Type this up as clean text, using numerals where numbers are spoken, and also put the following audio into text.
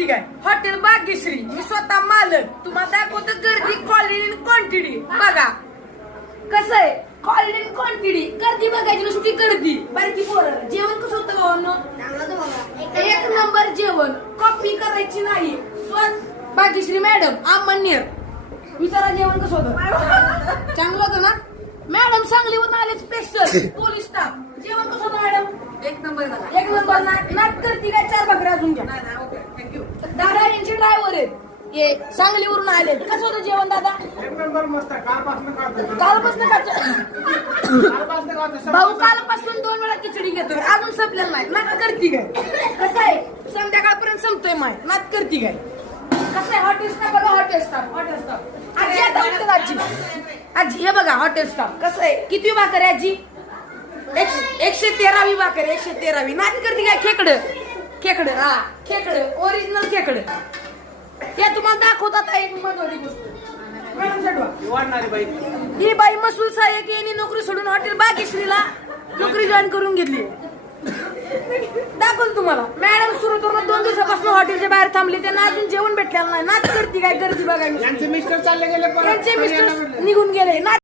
करते काय हॉटेल भाग्यश्री मी स्वतः मालक तुम्हाला दाखवतो गर्दी क्वालिटी क्वांटिटी बघा कसं आहे क्वालिटी क्वांटिटी गर्दी बघायची नुसती गर्दी बारकी पोरं जेवण कसं होतं भावांनो एक नंबर जेवण कॉपी करायची नाही भाग्यश्री मॅडम अमान्य विचारा जेवण कसं होतं चांगलं होतं ना मॅडम सांगलीवरून आले स्पेशल पोलीस स्टाफ जेवण कसं होतं मॅडम एक नंबर नाट करते काय 4 भाकरी अजून घ्या थँक्यू दादा यांचे ड्रायव्हर आहेत ये सांगलीवरून आले कसं होतं जेवण दादा एक नंबर मस्त कालपासून भाऊ कालपासून 2 वेळा खिचडी घेतो अजून संपलेलं नाही नाट करती काय कसं आहे संध्याकाळपर्यंत संपतोय माय नाट करती काय कसं आहे हॉटेल स्टाफ बघा हॉटेल स्टाफ आजी आता उठतात आजी आजी हे बघा हॉटेल स्टाफ कसं आहे किती भाकर आहे आजी 113वी भाकर 113वी नाच करते काय खेकडं हा खेकडं ओरिजिनल खेकडं ते तुम्हाला दाखवतात एक महत्वाची गोष्ट मॅडम चढवा ही बाई मसूल सहाय्यक यांनी नोकरी सोडून हॉटेल भाग्यश्रीला नोकरी जॉईन करून घेतली दाखवतो तुम्हाला मॅडम सुरू करून 2 दिवसापासून हॉटेलच्या बाहेर थांबले त्यांना अजून जेवण भेटलेलं नाही नाच करते काय गर्दी बघायला यांचे मिस्टर चालले गेले त्यांचे मिस्टर निघून गेले